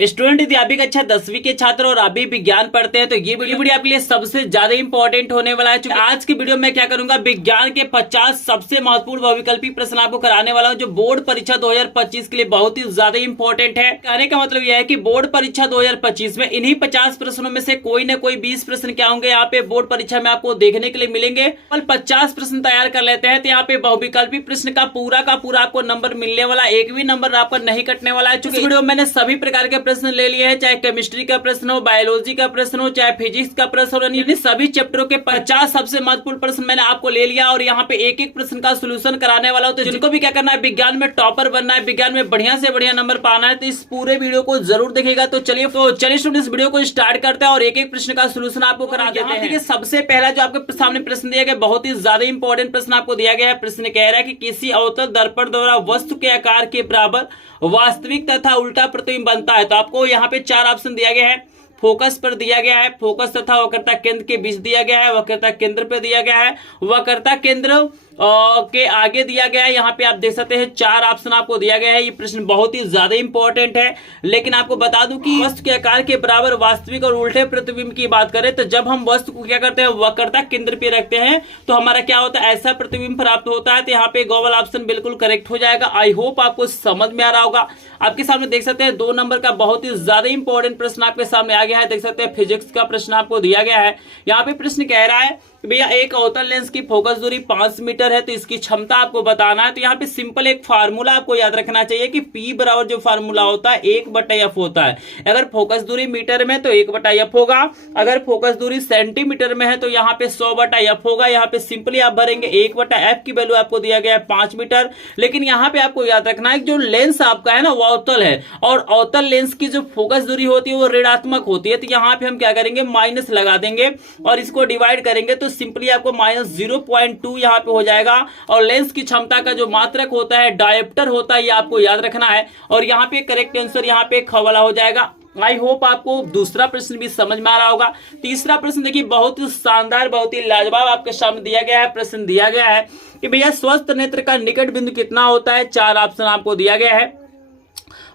Student यदि अभी कक्षा 10वीं के छात्र और अभी विज्ञान पढ़ते हैं तो ये वीडियो आपके लिए सबसे ज्यादा इंपॉर्टेंट होने वाला है। आज की वीडियो में क्या करूंगा, विज्ञान के 50 सबसे महत्वपूर्ण बहुविकल्पी प्रश्न आपको कराने वाला हूं, जो बोर्ड परीक्षा 2025 के लिए बहुत ही ज्यादा इंपॉर्टेंट है। कहने का मतलब यह है कि बोर्ड परीक्षा 2025 में इन्हीं 50 प्रश्नों में से कोई न कोई 20 प्रश्न क्या होंगे यहाँ पे बोर्ड परीक्षा में आपको देखने के लिए मिलेंगे। कल 50 प्रश्न तैयार कर लेते हैं तो यहाँ पे बहुविकल्पी प्रश्न का पूरा आपको नंबर मिलने वाला, एक भी नंबर आपका नहीं कटने वाला है। चूंकि वीडियो मैंने सभी प्रकार के प्रश्न ले लिए हैं, चाहे केमिस्ट्री का प्रश्न हो, बायोलॉजी का प्रश्न हो, चाहे फिजिक्स का प्रश्न हो, यानी सभी चैप्टरों के 50 सबसे महत्वपूर्ण प्रश्न मैंने आपको ले लिया और यहाँ पे एक एक प्रश्न का सोल्यूशन कराने वाला हूं। तो जिनको भी क्या करना है, विज्ञान में टॉपर बनना है, विज्ञान में बढ़िया से बढ़िया नंबर पाना है, तो इस पूरे वीडियो को जरूर देखिएगा। तो चलिए स्टूडेंट इस वीडियो को स्टार्ट करते हैं और एक एक प्रश्न का सोल्यूशन आपको करा देते हैं। देखिए सबसे पहला जो आपके सामने प्रश्न दिया गया, बहुत ही ज्यादा इंपॉर्टेंट प्रश्न आपको दिया गया है। प्रश्न कह रहा है कि किसी अवतल दर्पण द्वारा वस्तु के आकार के बराबर वास्तविक तथा उल्टा प्रतिबिंब बनता है। तो आपको यहाँ पे 4 ऑप्शन दिया गया है। फोकस पर दिया गया है, फोकस तथा वक्रता केंद्र के बीच दिया गया है, वक्रता केंद्र पर दिया गया है, वक्रता केंद्र के आगे दिया गया है। यहाँ पे आप देख सकते हैं 4 ऑप्शन आपको दिया गया है। ये प्रश्न बहुत ही ज्यादा इंपॉर्टेंट है, लेकिन आपको बता दूं कि वस्तु के आकार के बराबर वास्तविक और उल्टे प्रतिबिंब की बात करें तो जब हम वस्तु को क्या करते हैं, वक्रता केंद्र पे रखते हैं तो हमारा क्या होता है, ऐसा प्रतिबिंब प्राप्त होता है। तो यहाँ पे गो वाला ऑप्शन बिल्कुल करेक्ट हो जाएगा। आई होप आपको समझ में आ रहा होगा। आपके सामने देख सकते हैं 2 नंबर का बहुत ही ज्यादा इंपॉर्टेंट प्रश्न आपके सामने आ गया है। देख सकते हैं फिजिक्स का प्रश्न आपको दिया गया है। यहाँ पे प्रश्न कह रहा है भैया एक अवतल लेंस की फोकस दूरी 5 मीटर है, तो इसकी क्षमता आपको बताना है। तो यहाँ पे सिंपल एक फार्मूला आपको याद रखना चाहिए कि P बराबर जो फार्मूला होता है 1/f होता है। अगर फोकस दूरी मीटर में तो 1/f होगा, अगर फोकस दूरी सेंटीमीटर में है तो यहाँ पे 100/f होगा। यहाँ पे सिंपली आप भरेंगे 1/f की वैल्यू आपको दिया गया है 5 मीटर। लेकिन यहाँ पे आपको याद रखना है जो लेंस आपका है ना वो अवतल है, और अवतल लेंस की जो फोकस दूरी होती है वो ऋणात्मक होती है। तो यहाँ पे हम क्या करेंगे, माइनस लगा देंगे और इसको डिवाइड करेंगे तो सिंपली आपको -0.2 यहाँ पे हो जाएगा। और लेंस की क्षमता का जो मात्रक होता है डायोप्टर होता है, ये आपको याद रखना है। और यहाँ पे करेक्ट आंसर यहाँ पे ख वाला हो जाएगा। आई होप आपको दूसरा प्रश्न भी समझ में आ रहा होगा। तीसरा प्रश्न देखिए बहुत ही शानदार, बहुत ही लाजवाब आपके सामने दिया गया है। प्रश्न दिया गया है कि भैया स्वस्थ नेत्र का निकट बिंदु कितना होता है। 4 ऑप्शन आपको दिया गया है।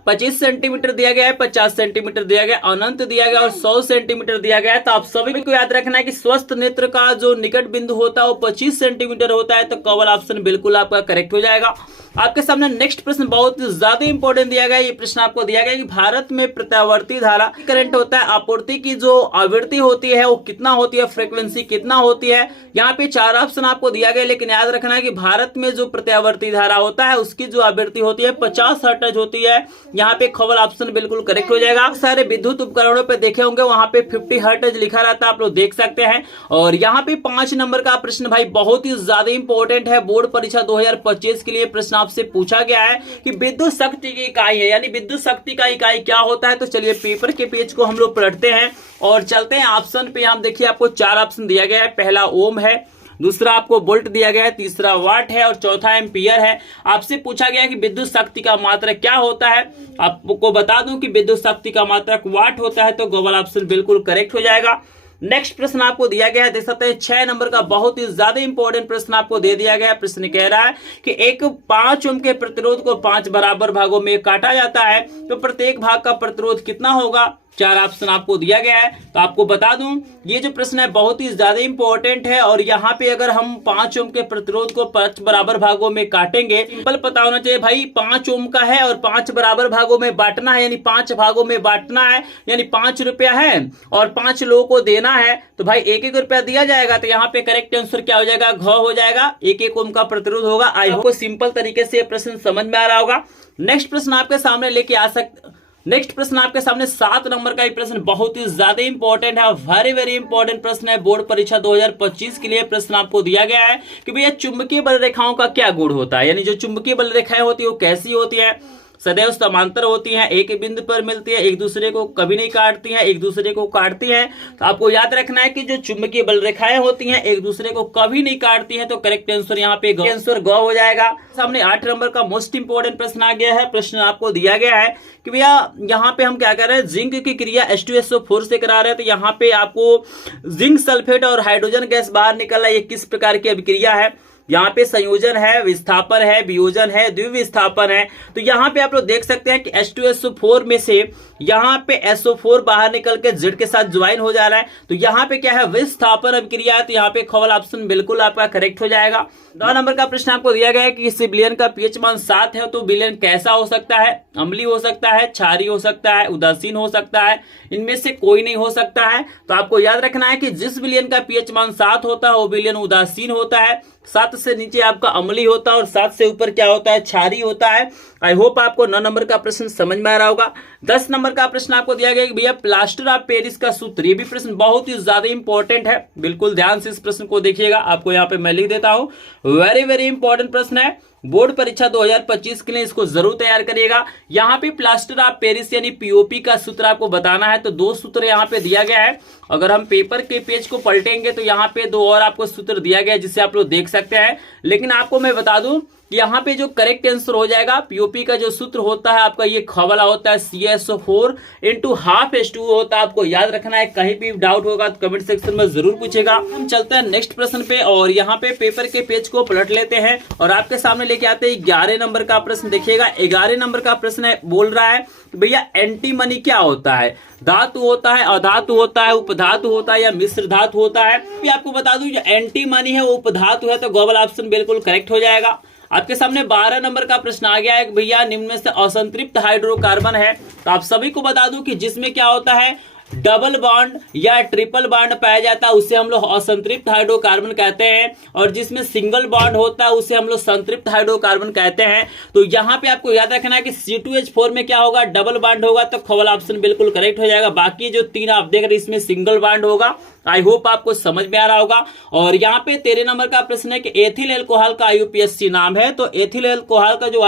25 सेंटीमीटर दिया गया है, 50 सेंटीमीटर दिया गया, अनंत दिया गया और 100 सेंटीमीटर दिया गया है। तो आप सभी को याद रखना है कि स्वस्थ नेत्र का जो निकट बिंदु होता है वो 25 सेंटीमीटर होता है। तो कवर ऑप्शन बिल्कुल आपका करेक्ट हो जाएगा। आपके सामने नेक्स्ट प्रश्न बहुत ज्यादा इंपॉर्टेंट दिया गया है। ये प्रश्न आपको दिया गया है कि भारत में प्रत्यावर्ती धारा करंट होता है, आपूर्ति की जो आवृत्ति होती है वो कितना होती है, फ्रीक्वेंसी कितना होती है। यहाँ पे 4 ऑप्शन आपको दिया गया, लेकिन याद रखना है कि भारत में जो प्रत्यावर्ती धारा होता है उसकी जो आवृत्ति होती है 50 हर्ट्ज होती है। यहाँ पे खबर ऑप्शन बिल्कुल करेक्ट हो जाएगा। सारे विद्युत उपकरणों पे देखे होंगे वहां पे 50 हर्ट्ज लिखा रहता है, आप लोग देख सकते हैं। और यहाँ पे 5 नंबर का प्रश्न भाई बहुत ही ज्यादा इंपॉर्टेंट है। बोर्ड परीक्षा 2025 के लिए प्रश्न आपसे पूछा गया है कि विद्युत शक्ति की इकाई है, यानी विद्युत शक्ति का इकाई क्या होता है। तो चलिए पेपर के पेज को हम लोग पलटते हैं और चलते हैं ऑप्शन पे। हम देखिए आपको 4 ऑप्शन दिया गया है। पहला ओम है, दूसरा आपको वोल्ट दिया गया है, तीसरा वाट है और चौथा एम्पियर है। आपसे पूछा गया कि विद्युत शक्ति का मात्रक क्या होता है। आपको बता दूं कि विद्युत शक्ति का मात्रक वाट होता है। तो गूगल ऑप्शन बिल्कुल करेक्ट हो जाएगा। नेक्स्ट प्रश्न आपको दिया गया है, देख सकते हैं 6 नंबर का बहुत ही ज्यादा इंपॉर्टेंट प्रश्न आपको दे दिया गया है। प्रश्न कह रहा है कि एक 5 ओम के प्रतिरोध को 5 बराबर भागों में काटा जाता है, तो प्रत्येक भाग का प्रतिरोध कितना होगा। 4 ऑप्शन आपको दिया गया है। तो आपको बता दूं ये जो प्रश्न है बहुत ही ज्यादा इंपॉर्टेंट है। और यहाँ पे अगर हम 5 ओम के प्रतिरोध को 5 बराबर भागों में काटेंगे, सिंपल पता होना चाहिए भाई 5 ओम का है और 5 बराबर भागों में बांटना है, यानी 5 भागों में बांटना है, यानी 5 रुपया है और 5 लोगों को देना है। तो भाई 1-1 रुपया दिया जाएगा। तो यहाँ पे करेक्ट आंसर क्या हो जाएगा, घ हो जाएगा। 1-1 ओम का प्रतिरोध होगा। आई होप सिंपल तरीके से प्रश्न समझ में आ रहा होगा। नेक्स्ट प्रश्न आपके सामने लेके आ सकते। नेक्स्ट प्रश्न आपके सामने 7 नंबर का ये प्रश्न बहुत ही ज्यादा इंपॉर्टेंट है, वेरी इंपॉर्टेंट प्रश्न है। बोर्ड परीक्षा 2025 के लिए प्रश्न आपको दिया गया है कि भैया चुंबकीय बल रेखाओं का क्या गुण होता है, यानी जो चुंबकीय बल रेखाएं होती है वो कैसी होती है। सदैव समांतर होती हैं, एक बिंदु पर मिलती है, एक दूसरे को कभी नहीं काटती हैं, एक दूसरे को काटती हैं। तो आपको याद रखना है कि जो चुंबकीय बल रेखाएं होती हैं एक दूसरे को कभी नहीं काटती हैं। तो करेक्ट आंसर यहाँ पे आंसर ग हो जाएगा। सामने 8 नंबर का मोस्ट इंपोर्टेंट प्रश्न आ गया है। प्रश्न आपको दिया गया है कि भैया यहाँ पे हम क्या कर रहे हैं, जिंक की क्रिया H2SO4 से करा रहे हैं। तो यहाँ पे आपको जिंक सल्फेट और हाइड्रोजन गैस बाहर निकल रहा है, ये किस प्रकार की अभिक्रिया है। यहाँ पे संयोजन है, विस्थापन है, वियोजन है, द्विविस्थापन है। तो यहाँ पे आप लोग देख सकते हैं कि H2SO4 में से यहाँ पे SO4 बाहर निकल के Z के साथ ज्वाइन हो जा रहा है। तो यहाँ पे क्या है, विस्थापन अभिक्रिया है। तो यहाँ पे ख वाला ऑप्शन बिल्कुल आपका करेक्ट हो जाएगा। 9 नंबर का प्रश्न आपको दिया गया है कि किसी विलयन का पीएच मान 7 है तो विलयन कैसा हो सकता है? अम्लीय हो सकता है, क्षारीय हो सकता है, उदासीन हो सकता है, इनमें से कोई नहीं हो सकता है। तो आपको याद रखना है कि जिस विलयन का पीएच मान 7 होता है वो विलयन उदासीन होता है, 7 से नीचे आपका अम्लीय होता है और 7 से ऊपर क्या होता है, क्षारीय होता है। आई होप आपको 9 नंबर का प्रश्न समझ में आ रहा होगा। 10 नंबर का प्रश्न आपको दिया गया कि भैया प्लास्टर ऑफ पेरिस का सूत्र, ये भी प्रश्न बहुत ही ज्यादा इंपॉर्टेंट है, बिल्कुल ध्यान से इस प्रश्न को देखिएगा। आपको यहाँ पे मैं लिख देता हूं, वेरी वेरी इंपॉर्टेंट प्रश्न है, बोर्ड परीक्षा 2025 के लिए इसको जरूर तैयार करिएगा। यहाँ पे प्लास्टर ऑफ पेरिस यानी पीओपी का सूत्र आपको बताना है। तो 2 सूत्र यहाँ पे दिया गया है। अगर हम पेपर के पेज को पलटेंगे तो यहाँ पे 2 और आपको सूत्र दिया गया है जिसे आप लोग देख सकते हैं। लेकिन आपको मैं बता दूं कि यहाँ पे जो करेक्ट आंसर हो जाएगा, पीओपी का जो सूत्र होता है आपका ये ख वाला होता है, CaSO4 × ½ H2O होता है। आपको याद रखना है, कहीं भी डाउट होगा तो कमेंट सेक्शन में जरूर पूछेगा। हम चलते हैं नेक्स्ट प्रश्न पे और यहाँ पे पेपर के पेज को पलट लेते हैं और आपके सामने लेके आते हैं 11 नंबर का प्रश्न। देखिएगा 11 नंबर का प्रश्न है, बोल रहा है भैया एंटीमनी क्या होता है? धातु होता है, अधातु होता है, उपधातु होता है या मिश्र धातु होता है? आपको बता दूं जो एंटीमनी है वो उपधातु है, तो गो ऑप्शन बिल्कुल करेक्ट हो जाएगा। आपके सामने 12 नंबर का प्रश्न आ गया है कि भैया निम्न में से असंतृप्त हाइड्रोकार्बन है। तो आप सभी को बता दूं कि जिसमें क्या होता है, डबल बॉन्ड या ट्रिपल बॉन्ड पाया जाता है उसे हम लोग असंतृप्त हाइड्रोकार्बन कहते हैं, और जिसमें सिंगल बॉन्ड होता है उसे हम लोग संतृप्त हाइड्रोकार्बन कहते हैं। तो यहाँ पे आपको याद रखना है कि C2H4 में क्या होगा, डबल बॉन्ड होगा, तो ख वाला ऑप्शन बिल्कुल करेक्ट हो जाएगा। बाकी जो 3 आप देख रहे हैं इसमें सिंगल बॉन्ड होगा। आई होप आपको समझ में आ रहा होगा। और यहाँ पे 13 नंबर का प्रश्न है कि एथिल एल्कोहल का IUPAC नाम है। तो एथिल एल्कोहल का जो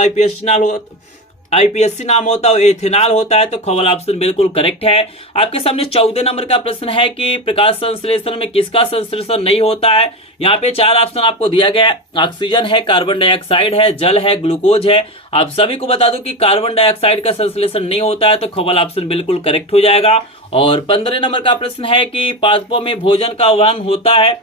IPSC नाम होता है वो एथेनॉल होता है। तो ख वाला ऑप्शन बिल्कुल करेक्ट है। आपके सामने 14 नंबर का प्रश्न है कि प्रकाश संश्लेषण में किसका संश्लेषण नहीं होता है? यहाँ पे 4 ऑप्शन आपको दिया गया है, ऑक्सीजन है, कार्बन डाइऑक्साइड है, जल है, ग्लूकोज है। आप सभी को बता दूं कि कार्बन डाइऑक्साइड का संश्लेषण नहीं होता है, तो ख वाला ऑप्शन बिल्कुल करेक्ट हो जाएगा। और 15 नंबर का प्रश्न है कि पादपों में भोजन का वहन होता है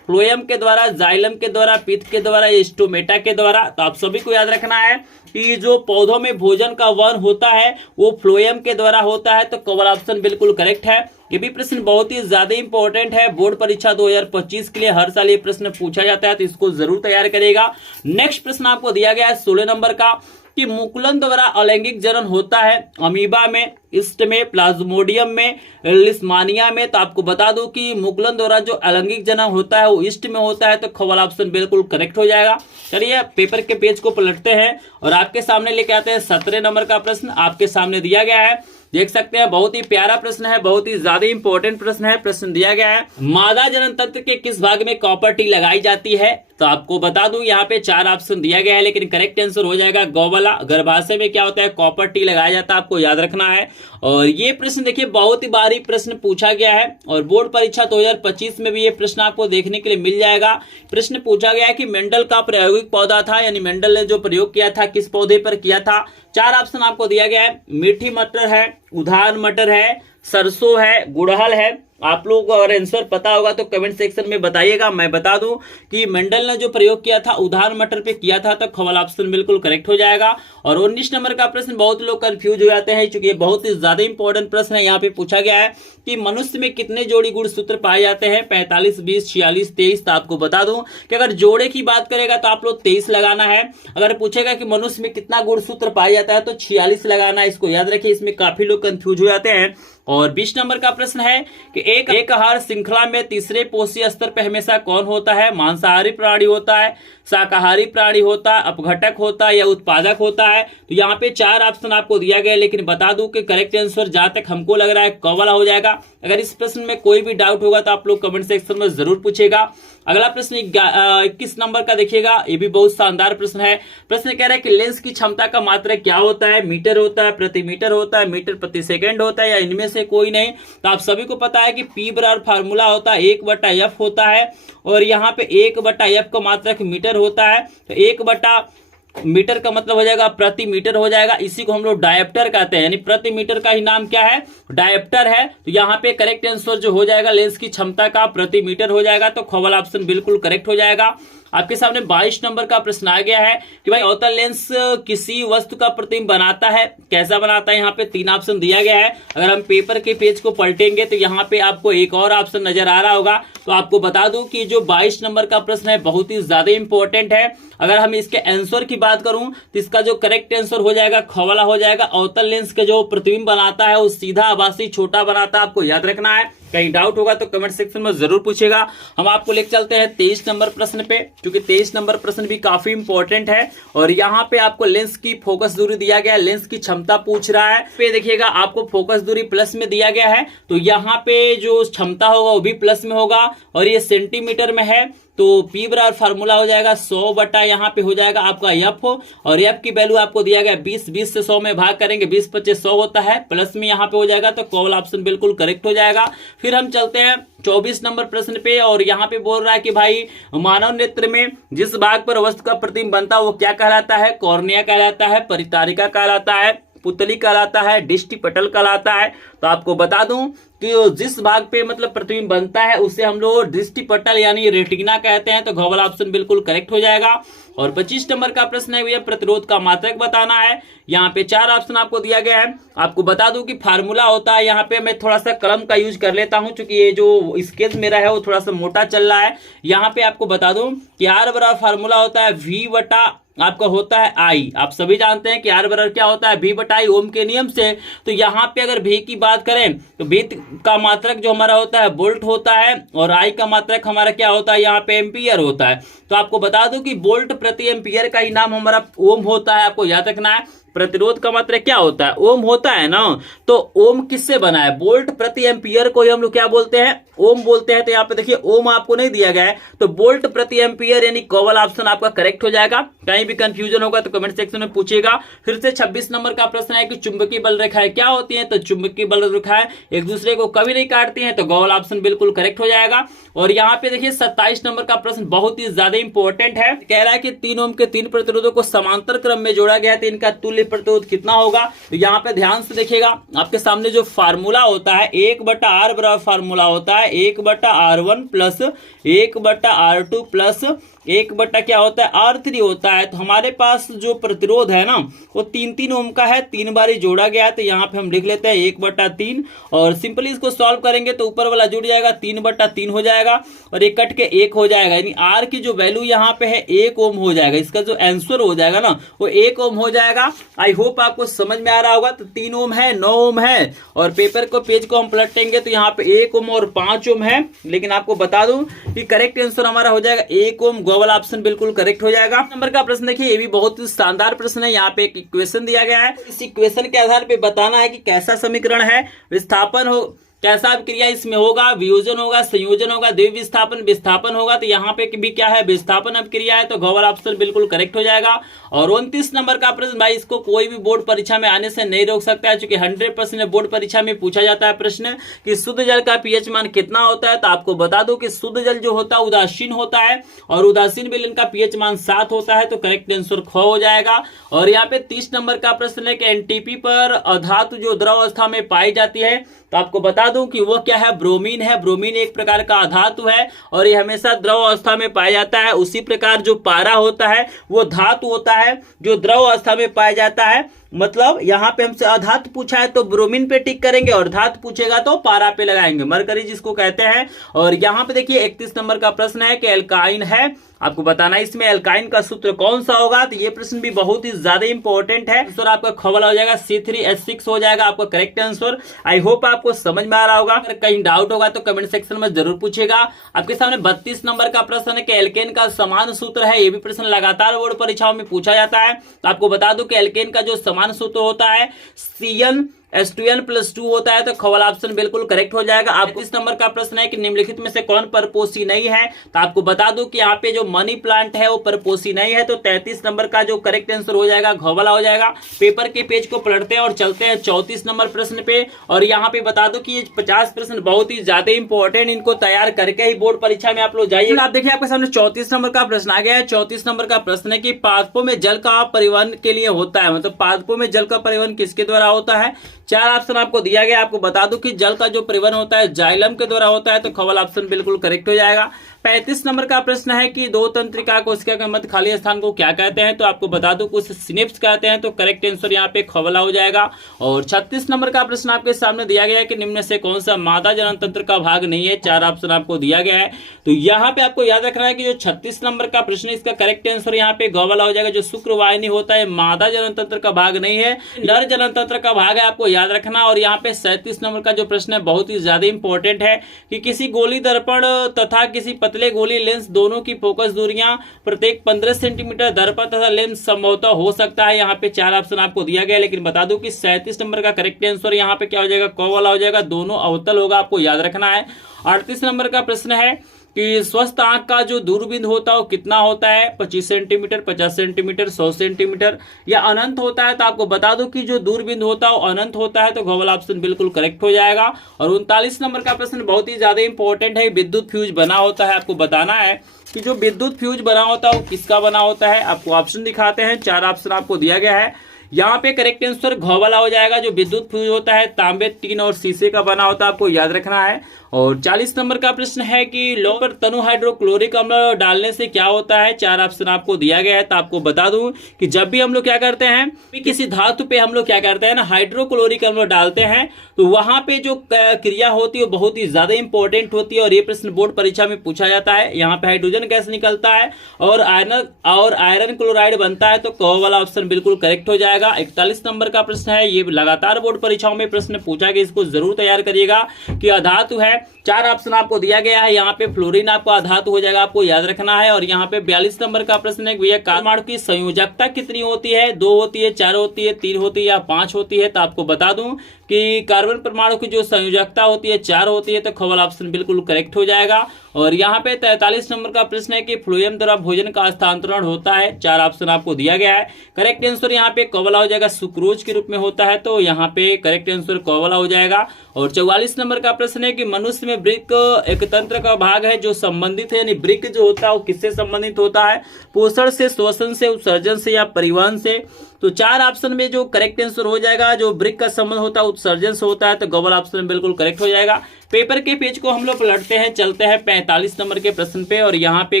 फ्लोएम के द्वारा, जाइलम के द्वारा, पित्त के द्वारा या स्टोमेटा के द्वारा? तो आप सभी को याद रखना है कि जो पौधों में भोजन का वहन होता है वो फ्लोएम के द्वारा होता है। तो क वाला ऑप्शन बिल्कुल करेक्ट है। ये भी प्रश्न बहुत ही ज्यादा इंपॉर्टेंट है, बोर्ड परीक्षा 2025 के लिए हर साल ये प्रश्न पूछा जाता है, तो इसको जरूर तैयार करेगा। नेक्स्ट प्रश्न आपको दिया गया है 16 नंबर का कि मुकुलन द्वारा अलैंगिक जनन होता है अमीबा में, ईस्ट में, प्लाज्मोडियम में, लिस्मानिया में? तो आपको बता दूं कि मुकुलन द्वारा जो अलैंगिक जनन होता है वो ईस्ट में होता है। तो ख वाला ऑप्शन बिल्कुल करेक्ट हो जाएगा। चलिए पेपर के पेज को पलटते हैं और आपके सामने लेके आते हैं 17 नंबर का प्रश्न। आपके सामने दिया गया है, देख सकते हैं, बहुत ही प्यारा प्रश्न है, बहुत ही ज्यादा इंपॉर्टेंट प्रश्न है। प्रश्न दिया गया है, मादा जनन तंत्र के किस भाग में कॉपर टी लगाई जाती है? तो आपको बता दूं यहाँ पे 4 ऑप्शन दिया गया है, लेकिन करेक्ट आंसर हो जाएगा गौ वाला। गर्भाशय में क्या होता है, कॉपर टी लगाया जाता है, आपको याद रखना है। और ये प्रश्न देखिए बहुत ही बारीक प्रश्न पूछा गया है और बोर्ड परीक्षा 2025 में भी ये प्रश्न आपको देखने के लिए मिल जाएगा। प्रश्न पूछा गया है कि मेंडल का प्रायोगिक पौधा था, यानी मेंडल ने जो प्रयोग किया था किस पौधे पर किया था? 4 ऑप्शन आपको दिया गया है, मीठी मटर है, उधार मटर है, सरसों है, गुड़हल है। आप लोगों को अगर आंसर पता होगा तो कमेंट सेक्शन में बताइएगा। मैं बता दूं कि मेंडल ने जो प्रयोग किया था उधार मटर पे किया था, तो ख वाला ऑप्शन बिल्कुल करेक्ट हो जाएगा। और 19 नंबर का प्रश्न बहुत लोग कंफ्यूज हो जाते हैं क्योंकि ये बहुत ही ज्यादा इंपॉर्टेंट प्रश्न है। यहाँ पे पूछा गया है कि मनुष्य में कितने जोड़ी गुणसूत्र पाए जाते हैं? 45, 20, 46, 23। तो आपको बता दूं कि अगर जोड़े की बात करेगा तो आप लोग 23 लगाना है। अगर पूछेगा कि मनुष्य में कितना गुणसूत्र पाया जाता है तो 46 लगाना है। इसको याद रखिए, इसमें काफी लोग कंफ्यूज हो जाते हैं। और 20 नंबर का प्रश्न है कि एक आहार श्रृंखला में तीसरे पोषीय स्तर पर हमेशा कौन होता है? मांसाहारी प्राणी होता है, शाकाहारी प्राणी होता है, अपघटक होता है या उत्पादक होता है? तो यहाँ पे 4 ऑप्शन आपको दिया गया है, लेकिन बता दूं कि करेक्ट आंसर जहां तक हमको लग रहा है क वाला हो जाएगा। अगर इस प्रश्न में कोई भी डाउट होगा तो आप लोग कमेंट सेक्शन में जरूर पूछेगा। अगला प्रश्न 21 नंबर का देखिएगा, ये भी बहुत शानदार प्रश्न है। प्रश्न कह रहा है कि लेंस की क्षमता का मात्रक क्या होता है? मीटर होता है, प्रति मीटर होता है, मीटर प्रति सेकंड होता है या इनमें से कोई नहीं? तो आप सभी को पता है कि P बराबर फार्मूला होता है 1/F होता है और यहाँ पे 1/F का मात्रक मीटर होता है। तो 1/ मीटर का मतलब हो जाएगा प्रति मीटर हो जाएगा। इसी को हम लोग डायप्टर कहते हैं, यानी प्रति मीटर का ही नाम क्या है? डायप्टर है। तो यहाँ पे करेक्ट आंसर जो हो जाएगा लेंस की क्षमता का प्रति मीटर हो जाएगा। तो ख वाला ऑप्शन बिल्कुल करेक्ट हो जाएगा। आपके सामने 22 नंबर का प्रश्न आ गया है कि भाई अवतल लेंस किसी वस्तु का प्रतिबिंब बनाता है, कैसा बनाता है। यहाँ पे 3 ऑप्शन दिया गया है। अगर हम पेपर के पेज को पलटेंगे तो यहाँ पे आपको एक और ऑप्शन नजर आ रहा होगा। तो आपको बता दूं कि जो 22 नंबर का प्रश्न है बहुत ही ज्यादा इंपॉर्टेंट है। अगर हम इसके आंसर की बात करूं तो इसका जो करेक्ट आंसर हो जाएगा ख वाला हो जाएगा। अवतल लेंस के जो प्रतिबिंब बनाता है वो सीधा, आभासी, छोटा बनाता है, आपको याद रखना है। कहीं डाउट होगा तो कमेंट सेक्शन में जरूर पूछेगा। हम आपको लेकर चलते हैं 23 नंबर प्रश्न पे, क्योंकि 23 नंबर प्रश्न भी काफी इंपॉर्टेंट है। और यहाँ पे आपको लेंस की फोकस दूरी दिया गया है, लेंस की क्षमता पूछ रहा है। पे देखिएगा आपको फोकस दूरी प्लस में दिया गया है, तो यहाँ पे जो क्षमता होगा वो भी प्लस में होगा और ये सेंटीमीटर में है। तो P बराबर फार्मूला हो जाएगा 100 बटा यहाँ पे हो जाएगा आपका F हो, और F की वैल्यू आपको दिया गया 20, 20 से 100 में भाग करेंगे, 20 25 100 होता है, प्लस में यहाँ पे हो जाएगा। तो कॉल ऑप्शन बिल्कुल करेक्ट हो जाएगा। फिर हम चलते हैं 24 नंबर प्रश्न पे, और यहाँ पे बोल रहा है कि भाई मानव नेत्र में जिस भाग पर वस्तु का प्रतिबिंब बनता है वो क्या कहलाता है। कॉर्निया कहलाता है, परितारिका कहलाता है, पुतली कहलाता है, दृष्टि पटल कहलाता है। तो आपको बता दूं कि जिस भाग पे मतलब प्रतिबिंब बनता है उसे हम लोग दृष्टि पटल यानी रेटिना कहते हैं। तो घ वाला ऑप्शन बिल्कुल करेक्ट हो जाएगा। और 25 नंबर का प्रश्न है भैया प्रतिरोध का मात्रक बताना है। यहाँ पे 4 ऑप्शन आपको दिया गया है। आपको बता दूं कि फार्मूला होता है, यहाँ पे मैं थोड़ा सा कलम का यूज कर लेता हूं क्योंकि ये जो स्केच मेरा है वो थोड़ा सा मोटा चल रहा है। यहाँ पे आपको बता दूं कि R बराबर फार्मूला होता है V बटा आपका होता है I। आप सभी जानते हैं कि R बराबर क्या होता है V बटा I ओम के नियम से। तो यहाँ पे अगर V की बात करें तो V का मात्रक जो हमारा होता है वोल्ट होता है, और I का मात्रक हमारा क्या होता है यहाँ पे एम्पियर होता है। तो आपको बता दूं कि वोल्ट प्रति एम्पियर का ही नाम हमारा ओम होता है, आपको याद रखना है। प्रतिरोध का मात्रक क्या होता है, ओम होता है ना। तो ओम किससे बना है, वोल्ट प्रति एम्पियर को ही हम लोग क्या बोलते हैं, ओम बोलते हैं। तो यहाँ पे देखिए ओम आपको नहीं दिया गया है, तो वोल्ट प्रति एम्पियर यानी कॉवल ऑप्शन आपका करेक्ट हो जाएगा। कहीं भी कंफ्यूजन होगा तो कमेंट सेक्शन में पूछेगा। फिर से 26 नंबर का प्रश्न है कि चुंबकीय बल रेखाएं क्या होती हैं। तो चुंबकीय बल रेखाएं एक दूसरे को कभी नहीं काटती हैं, तो कॉवल ऑप्शन बिल्कुल करेक्ट हो जाएगा। और यहाँ पे देखिए 27 नंबर का प्रश्न बहुत ही ज्यादा इंपॉर्टेंट है। कह रहा है कि 3 ओम के 3 प्रतिरोधों को समांतर क्रम में जोड़ा गया है, तो इनका तुल्य प्रतिरोध कितना होगा। तो यहाँ पे ध्यान से देखिएगा आपके सामने जो फार्मूला होता है 1 बटा R बराबर फार्मूला होता है 1 बटा R1 प्लस 1 बटा R2 प्लस 1 बटा क्या होता है R3 होता है। तो हमारे पास जो प्रतिरोध है ना वो 3-3 ओम का है, 3 बार जोड़ा गया है। तो यहाँ पे हम लिख लेते हैं 1 बटा 3, और सिंपली इसको सॉल्व करेंगे तो ऊपर वाला जुड़ जाएगा 3 बटा 3 हो जाएगा, और एक कट के 1 हो जाएगा, यानी R की जो वैल्यू यहाँ पे है 1 ओम हो जाएगा। इसका जो आंसर हो जाएगा ना वो 1 ओम हो जाएगा। आई होप आपको समझ में आ रहा होगा। तो 3 ओम है, 9 ओम है, और पेपर को पेज को हम पलटेंगे तो यहाँ पे 1 ओम और 5 ओम है। लेकिन आपको बता दूं कि करेक्ट आंसर हमारा हो जाएगा 1 ओम। वाला ऑप्शन बिल्कुल करेक्ट हो जाएगा। नंबर का प्रश्न देखिए, ये भी बहुत ही शानदार प्रश्न है। यहाँ पे एक इक्वेशन दिया गया है, इस इक्वेशन के आधार पे बताना है कि कैसा समीकरण है, विस्थापन हो कैसा अभिक्रिया इसमें होगा, वियोजन होगा, संयोजन होगा, द्वितीय विस्थापन, विस्थापन होगा। तो यहाँ पे भी क्या है, विस्थापन अभिक्रिया है। तो घ ऑप्शन बिल्कुल करेक्ट हो जाएगा। और 29 नंबर का प्रश्न भाई, इसको कोई भी बोर्ड परीक्षा में आने से नहीं रोक सकता है, क्योंकि 100% बोर्ड परीक्षा में पूछा जाता है प्रश्न कि शुद्ध जल का पीएच मान कितना होता है। तो आपको बता दो कि शुद्ध जल जो होता है उदासीन होता है, और उदासीन विलयन का पीएच मान 7 होता है। तो करेक्ट आंसर ख हो जाएगा। और यहाँ पे 30 नंबर का प्रश्न है कि एनटीपी पर अधातु जो द्रव अवस्था में पाई जाती है। तो आपको बता दूं कि वो क्या है, ब्रोमीन है। ब्रोमीन एक प्रकार का अधातु है और ये हमेशा द्रव अवस्था में पाया जाता है। उसी प्रकार जो पारा होता है वो धातु होता है जो द्रव अवस्था में पाया जाता है। मतलब यहाँ पे हमसे अधातु पूछा है तो ब्रोमीन पे टिक करेंगे, और धातु पूछेगा तो पारा पे लगाएंगे, मरकरी जिसको कहते हैं। और यहाँ पे देखिए 31 नंबर का प्रश्न है कि एल्काइन है, आपको बताना है इसमें एल्काइन का सूत्र कौन सा होगा। तो ये प्रश्न भी बहुत ही ज्यादा इंपॉर्टेंट है। आंसर आपका खबल हो जाएगा C3H6 हो जाएगा आपका करेक्ट आंसर। आई होप आपको समझ में आ रहा होगा। अगर कहीं डाउट होगा तो कमेंट सेक्शन में जरूर पूछेगा। आपके सामने 32 नंबर का प्रश्न है कि एल्केन का समान सूत्र है। ये भी प्रश्न लगातार बोर्ड परीक्षाओं में पूछा जाता है। तो आपको बता दूं कि एल्केन का जो समान सूत्र होता है CnH2n+2 होता है। तो खवल ऑप्शन बिल्कुल करेक्ट हो जाएगा। आपको इस नंबर का प्रश्न है कि निम्नलिखित में से कौन परपोषी नहीं है। तो आपको बता दूं कि यहाँ पे जो मनी प्लांट है वो परपोषी नहीं है। तो 33 नंबर का जो करेक्ट आंसर हो जाएगा घवला हो जाएगा। पेपर के पेज को पलटते हैं और चलते हैं 34 नंबर प्रश्न पे। और यहाँ पे बता दो कि ये 50 प्रश्न बहुत ही ज्यादा इंपॉर्टेंट, इनको तैयार करके ही बोर्ड परीक्षा में आप लोग जाइए। आप देखिए आपके सामने 34 नंबर का प्रश्न आ गया है। 34 नंबर का प्रश्न है कि पादपों में जल का परिवहन के लिए होता है, मतलब पादपों में जल का परिवहन किसके द्वारा होता है। 4 ऑप्शन आपको दिया गया। आपको बता दूं कि जल का जो परिवहन होता है जाइलम के द्वारा होता है, तो खवल ऑप्शन बिल्कुल करेक्ट हो जाएगा। 35 नंबर का प्रश्न है कि दो तंत्रिका कोशिका के मध्य खाली स्थान को क्या कहते हैं, तो आपको बता दूं कुछ सिनेप्स कहते हैं, तो करेक्ट आंसर यहाँ पे खवला हो जाएगा। और 36 नंबर का प्रश्न आपके सामने दिया गया है कि निम्न से कौन सा मादा जनन तंत्र का भाग नहीं है। 4 ऑप्शन आपको दिया गया है, तो यहाँ पे आपको याद रखना है कि जो 36 नंबर का प्रश्न इसका करेक्ट आंसर यहाँ पे गवाला हो जाएगा। जो शुक्रवाहिनी होता है मादा जनन तंत्र का भाग नहीं है, नर जनन तंत्र का भाग है, आपको याद रखना। और यहाँ पे 37 नंबर का जो प्रश्न है बहुत ही ज्यादा इंपॉर्टेंट है कि किसी गोली दर्पण तथा किसी पतले गोली लेंस दोनों की फोकस दूरियां प्रत्येक 15 सेंटीमीटर दर्पण तथा लेंस संभवतः हो सकता है। यहाँ पे 4 ऑप्शन आपको दिया गया, लेकिन बता दूं कि 37 नंबर का करेक्ट आंसर यहाँ पे क्या हो जाएगा, क वाला हो जाएगा। दोनों अवतल होगा, आपको याद रखना है। 38 नंबर का प्रश्न है कि स्वस्थ आंख का जो दूरबीन होता है वो कितना होता है, 25 सेंटीमीटर, 50 सेंटीमीटर, 100 सेंटीमीटर या अनंत होता है। तो आपको बता दूं कि जो दूरबीन होता है वो अनंत होता है, तो गवाला ऑप्शन बिल्कुल करेक्ट हो जाएगा। और 39 नंबर का प्रश्न बहुत ही ज्यादा इंपॉर्टेंट है, विद्युत फ्यूज बना होता है। आपको बताना है कि जो विद्युत फ्यूज बना होता है वो किसका बना होता है। आपको ऑप्शन दिखाते हैं, 4 ऑप्शन आपको दिया गया है। यहाँ पे करेक्ट आंसर घ वाला हो जाएगा। जो विद्युत फ्यूज होता है तांबे, टीन और शीशे का बना होता है, आपको याद रखना है। और 40 नंबर का प्रश्न है कि लौह पर तनु हाइड्रोक्लोरिक अम्ल डालने से क्या होता है। 4 ऑप्शन आपको दिया गया है। तो आपको बता दूं कि जब भी हम लोग क्या करते हैं, किसी धातु पे हम लोग क्या करते हैं ना, हाइड्रोक्लोरिक अम्ल डालते हैं, तो वहां पे जो क्रिया होती है वो बहुत ही ज्यादा इंपॉर्टेंट होती है। और ये प्रश्न बोर्ड परीक्षा में पूछा जाता है। यहाँ पे हाइड्रोजन गैस निकलता है और आयरन क्लोराइड बनता है, तो क वाला ऑप्शन बिल्कुल करेक्ट हो जाएगा। 41 नंबर का प्रश्न है, ये लगातार बोर्ड परीक्षाओं में प्रश्न पूछा गया, इसको जरूर तैयार करिएगा कि अधातु है। 4 ऑप्शन आपको दिया गया है। यहाँ पे फ्लोरीन आपको अधातु हो जाएगा, आपको याद रखना है। और यहाँ पे 42 नंबर का प्रश्न है, भैया परमाणु की संयोजकता कितनी होती है, 2 होती है, 4 होती है, 3 होती है या 5 होती है। तो आपको बता दूं कि कार्बन परमाणु की जो संयोजकता होती है 4 होती है, तो खवल ऑप्शन बिल्कुल करेक्ट हो जाएगा। और यहाँ पे 43 नंबर का प्रश्न है कि फ्लोएम द्वारा भोजन का हस्तांतरण होता है। 4 ऑप्शन आपको दिया गया है। करेक्ट आंसर यहाँ पे कवला हो जाएगा, सुक्रोज के रूप में होता है, तो यहाँ पे करेक्ट आंसर कवला हो जाएगा। और 44 नंबर का प्रश्न है कि मनुष्य में वृक्क एक तंत्र का भाग है जो संबंधित है, यानी वृक्क जो होता है वो किससे संबंधित होता है, पोषण से, श्वसन से, उत्सर्जन से या परिवहन से। तो 4 ऑप्शन में जो करेक्ट आंसर हो जाएगा, जो वृक्क का संबंध होता है उत्सर्जन से होता है, तो गौर ऑप्शन बिल्कुल करेक्ट हो जाएगा। पेपर के पेज को हम लोग पलटते हैं, चलते हैं 45 नंबर के प्रश्न पे। और यहाँ पे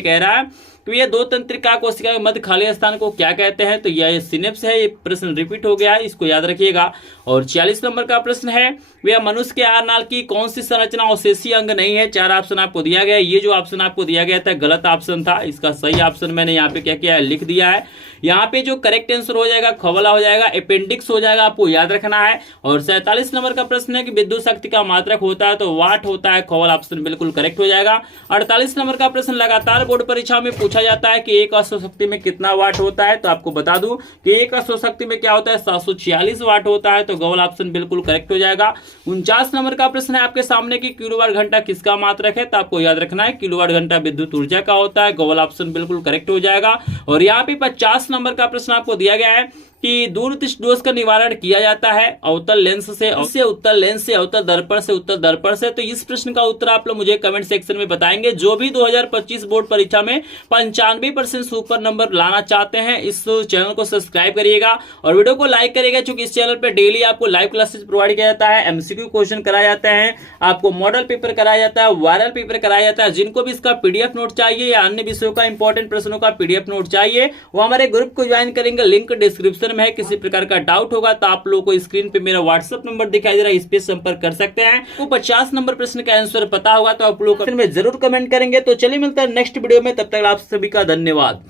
कह रहा है तो ये दो तंत्रिका कोशिका के मध्य खाली स्थान को क्या कहते हैं, तो यह सिनेप्स है। ये प्रश्न रिपीट हो गया है, इसको याद रखिएगा। और 46 नंबर का प्रश्न है, वह मनुष्य के आहार नाल की कौन सी संरचना अवशेषीय अंग नहीं है। 4 ऑप्शन आपको दिया गया है। ये जो ऑप्शन आपको दिया गया था गलत ऑप्शन था, इसका सही ऑप्शन मैंने यहाँ पे क्या किया है, लिख दिया है। यहाँ पे जो करेक्ट आंसर हो जाएगा खवला हो जाएगा, अपेंडिक्स हो जाएगा, आपको याद रखना है। और 47 नंबर का प्रश्न है कि विद्युत शक्ति का मात्रक होता है, तो वाट होता है, खवल ऑप्शन बिल्कुल करेक्ट हो जाएगा। 48 नंबर का प्रश्न लगातार बोर्ड परीक्षा में पूछा जाता है कि एक अश्वशक्ति में कितना वाट होता है, तो आपको बता दूं कि एक अश्वशक्ति में क्या होता है, 746 वाट होता है, तो गौल ऑप्शन बिल्कुल करेक्ट हो जाएगा। 49 नंबर का प्रश्न है आपके सामने कि किलोवाट घंटा किसका मात्रक है, तो आपको याद रखना है किलोवाट घंटा विद्युत ऊर्जा का होता है, गौल ऑप्शन बिल्कुल करेक्ट हो जाएगा। और यहाँ पे 50 नंबर का प्रश्न आपको दिया गया है कि दूरदृष्टि दोष का निवारण किया जाता है अवतल लेंस से उत्तल लेंस से, अवतल दर्पण से, उत्तल दर्पण से। तो इस प्रश्न का उत्तर आप लोग मुझे कमेंट सेक्शन में बताएंगे। जो भी 2025 बोर्ड परीक्षा में 95% सुपर नंबर लाना चाहते हैं, इस चैनल को सब्सक्राइब करिएगा और वीडियो को लाइक करिएगा, क्योंकि इस चैनल पर डेली आपको लाइव क्लासेस प्रोवाइड किया जाता है, एमसीक्यू क्वेश्चन कराया जाता है, आपको मॉडल पेपर कराया जाता है, वायरल पेपर कराया जाता है। जिनको भी इसका पीडीएफ नोट चाहिए या अन्य विषयों का इंपॉर्टेंट प्रश्नों का पीडीएफ नोट चाहिए, वो हमारे ग्रुप को ज्वाइन करेंगे, लिंक डिस्क्रिप्शन में है। किसी प्रकार का डाउट होगा तो आप लोगों को स्क्रीन पे मेरा व्हाट्सएप नंबर दिखाई दे रहा है, इस पे संपर्क कर सकते हैं। तो 50 नंबर प्रश्न का आंसर पता होगा तो आप लोग कमेंट में जरूर कमेंट करेंगे। तो चलिए मिलता है नेक्स्ट वीडियो में, तब तक आप सभी का धन्यवाद।